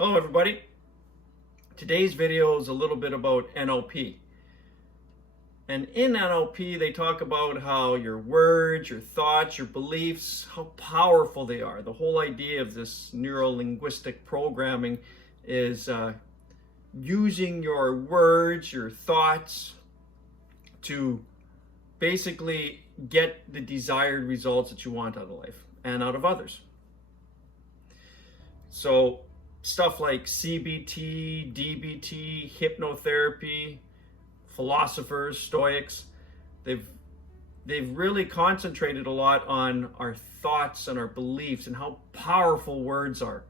Hello everybody. Today's video is a little bit about NLP. And in NLP they talk about how your words, your thoughts, your beliefs, how powerful they are. The whole idea of this neuro-linguistic programming is using your words, your thoughts to basically get the desired results that you want out of life and out of others. So stuff like CBT, DBT, hypnotherapy, philosophers, Stoics, they've really concentrated a lot on our thoughts and our beliefs and how powerful words are.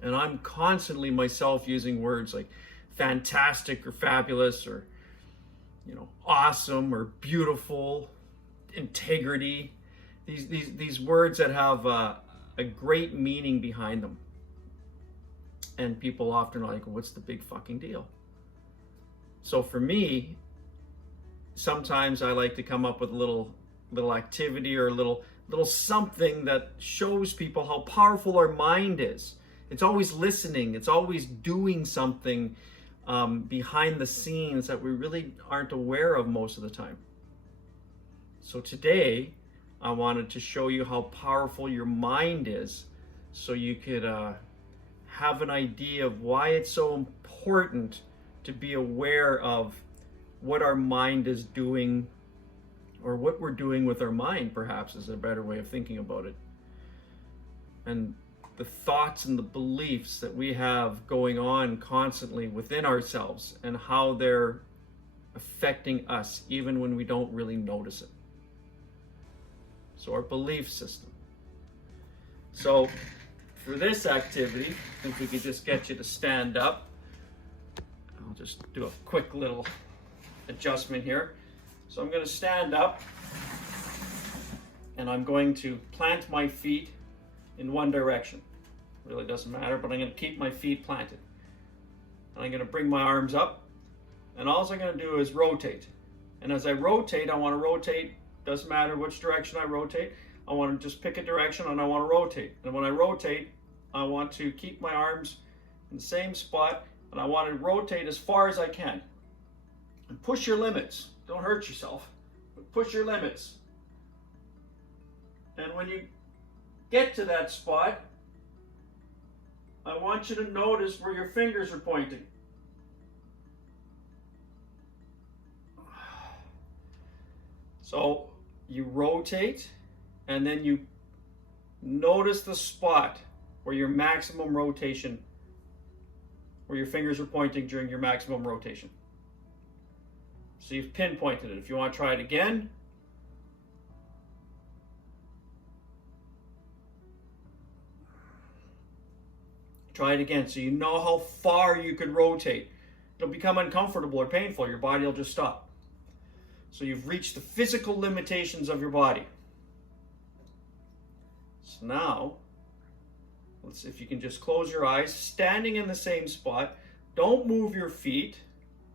And I'm constantly myself using words like fantastic or fabulous or awesome or beautiful, integrity. These words that have a great meaning behind them. And people often are like, what's the big fucking deal? So for me, sometimes I like to come up with a little activity or a little something that shows people how powerful our mind is. It's always listening. It's always doing something behind the scenes that we really aren't aware of most of the time. So today, I wanted to show you how powerful your mind is so you could have an idea of why it's so important to be aware of what our mind is doing, or what we're doing with our mind, perhaps is a better way of thinking about it. And the thoughts and the beliefs that we have going on constantly within ourselves and how they're affecting us even when we don't really notice it. So our belief system. So for this activity, if we could just get you to stand up. I'll just do a quick little adjustment here. So I'm going to stand up and I'm going to plant my feet in one direction. Really doesn't matter, but I'm going to keep my feet planted. And I'm going to bring my arms up, and all I'm going to do is rotate. And as I rotate, I want to rotate, doesn't matter which direction I rotate, I want to just pick a direction and I want to rotate. And when I rotate, I want to keep my arms in the same spot and I want to rotate as far as I can. And push your limits. Don't hurt yourself, but push your limits. And when you get to that spot, I want you to notice where your fingers are pointing. So you rotate and then you notice the spot where your maximum rotation, where your fingers are pointing during your maximum rotation. So you've pinpointed it. If you want to try it again, try it again so you know how far you could rotate. It'll become uncomfortable or painful. Your body will just stop. So you've reached the physical limitations of your body. So now, let's see if you can just close your eyes, standing in the same spot. Don't move your feet.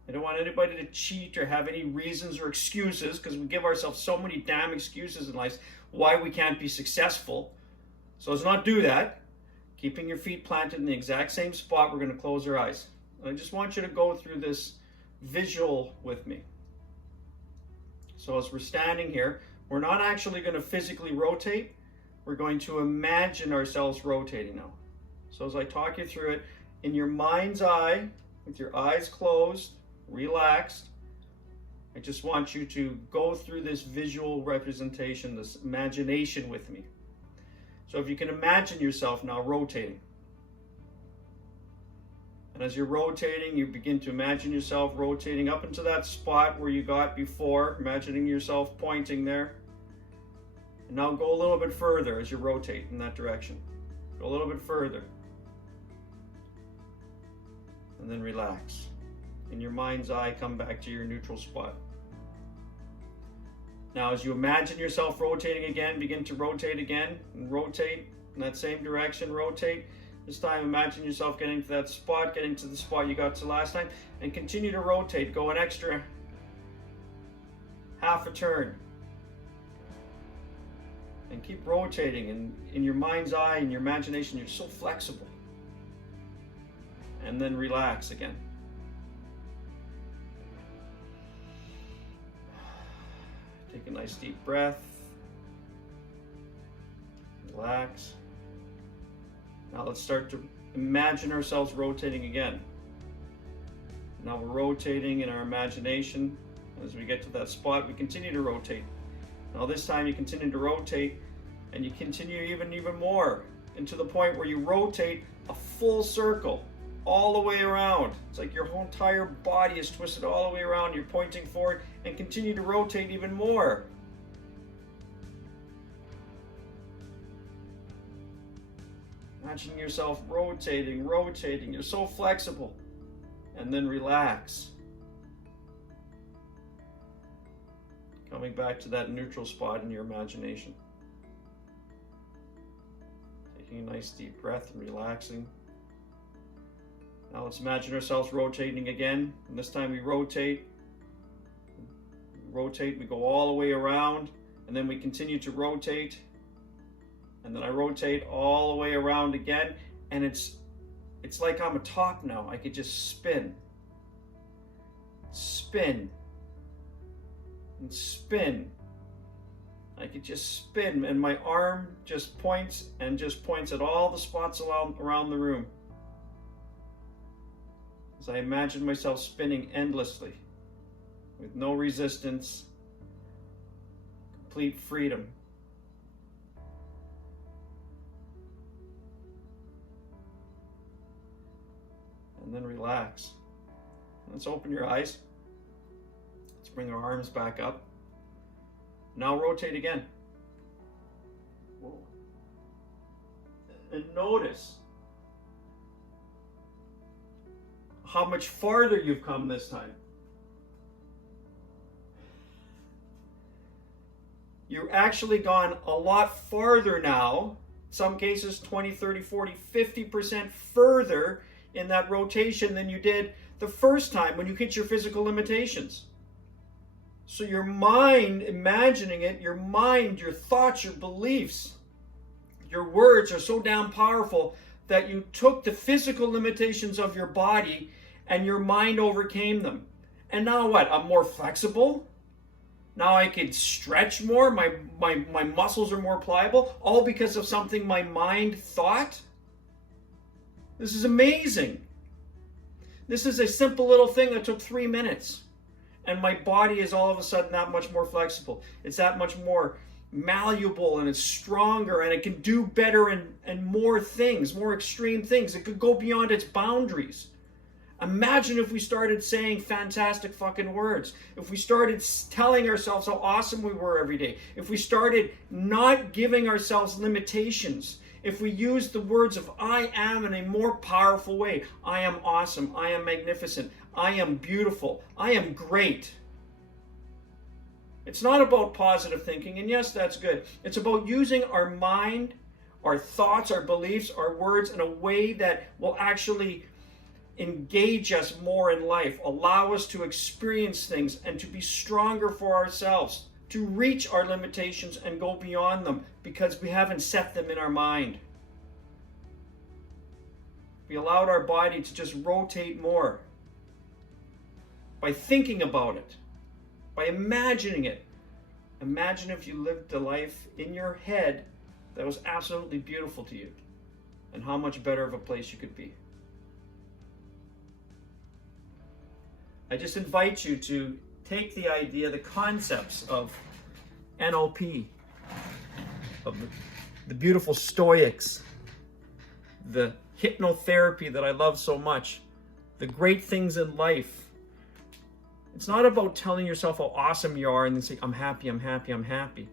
I don't want anybody to cheat or have any reasons or excuses, because we give ourselves so many damn excuses in life why we can't be successful. So let's not do that. Keeping your feet planted in the exact same spot, we're going to close our eyes. And I just want you to go through this visual with me. So as we're standing here, we're not actually going to physically rotate. We're going to imagine ourselves rotating now. So as I talk you through it, in your mind's eye, with your eyes closed, relaxed, I just want you to go through this visual representation, this imagination with me. So if you can imagine yourself now rotating. And as you're rotating, you begin to imagine yourself rotating up into that spot where you got before, imagining yourself pointing there. And now go a little bit further as you rotate in that direction. Go a little bit further. And then relax. In your mind's eye, come back to your neutral spot. Now as you imagine yourself rotating again, begin to rotate again and rotate in that same direction, rotate. This time imagine yourself getting to that spot, getting to the spot you got to last time, and continue to rotate. Go an extra half a turn. And keep rotating, and in your mind's eye, in your imagination, you're so flexible. and then relax again. Take a nice deep breath. Relax. Now let's start to imagine ourselves rotating again. Now we're rotating in our imagination. As we get to that spot, we continue to rotate. Now this time you continue to rotate, and you continue even more, and to the point where you rotate a full circle all the way around. It's like your whole entire body is twisted all the way around. You're pointing forward and continue to rotate even more. Imagine yourself rotating. You're so flexible. And then relax. Coming back to that neutral spot in your imagination. Taking a nice deep breath and relaxing. Now let's imagine ourselves rotating again. And this time we rotate, we go all the way around, and then we continue to rotate. And then I rotate all the way around again, and it's like I'm atop now. I could just spin, and spin. I could just spin, and my arm just points at all the spots around the room. As I imagine myself spinning endlessly, with no resistance, complete freedom. And then relax. Let's open your eyes. Let's bring our arms back up. Now rotate again. Whoa. And notice how much farther you've come this time. You've actually gone a lot farther now. Some cases 20, 30, 40, 50% further in that rotation than you did the first time when you hit your physical limitations. So your mind, imagining it, your mind, your thoughts, your beliefs, your words are so damn powerful that you took the physical limitations of your body and your mind overcame them. And now what? I'm more flexible. Now I could stretch more. My muscles are more pliable, all because of something my mind thought. This is amazing. This is a simple little thing that took 3 minutes. And my body is all of a sudden that much more flexible. It's that much more malleable, and it's stronger, and it can do better and more things, more extreme things. It could go beyond its boundaries. Imagine if we started saying fantastic fucking words. If we started telling ourselves how awesome we were every day. If we started not giving ourselves limitations. If we use the words of I am in a more powerful way. I am awesome. I am magnificent. I am beautiful. I am great. It's not about positive thinking, and yes, that's good. It's about using our mind, our thoughts, our beliefs, our words in a way that will actually engage us more in life, allow us to experience things and to be stronger for ourselves, to reach our limitations and go beyond them because we haven't set them in our mind. We allowed our body to just rotate more by thinking about it, by imagining it. Imagine if you lived a life in your head that was absolutely beautiful to you, and how much better of a place you could be. I just invite you to take the idea, the concepts of NLP, of the beautiful Stoics, the hypnotherapy that I love so much, the great things in life. It's not about telling yourself how awesome you are and then saying, I'm happy, I'm happy, I'm happy.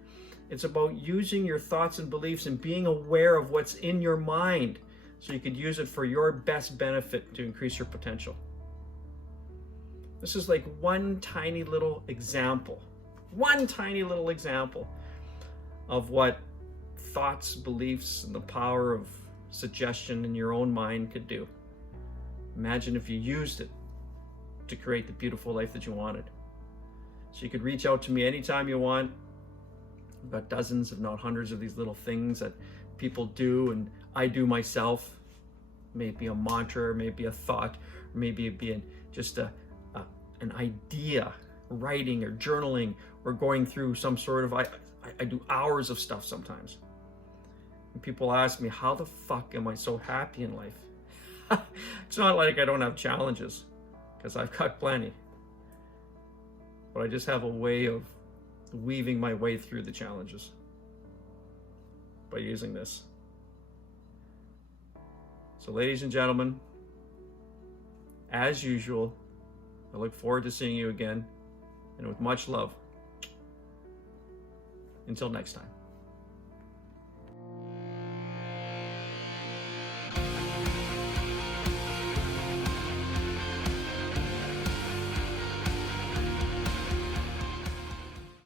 It's about using your thoughts and beliefs and being aware of what's in your mind so you could use it for your best benefit to increase your potential. This is like one tiny little example of what thoughts, beliefs, and the power of suggestion in your own mind could do. Imagine if you used it to create the beautiful life that you wanted. So you could reach out to me anytime you want. I've got dozens, if not hundreds, of these little things that people do and I do myself. Maybe a mantra, maybe a thought, or maybe it be just an idea, writing or journaling, or going through some sort of, I do hours of stuff sometimes. And people ask me, how the fuck am I so happy in life? It's not like I don't have challenges, because I've got plenty. But I just have a way of weaving my way through the challenges by using this. So ladies and gentlemen, as usual, I look forward to seeing you again, and with much love. Until next time.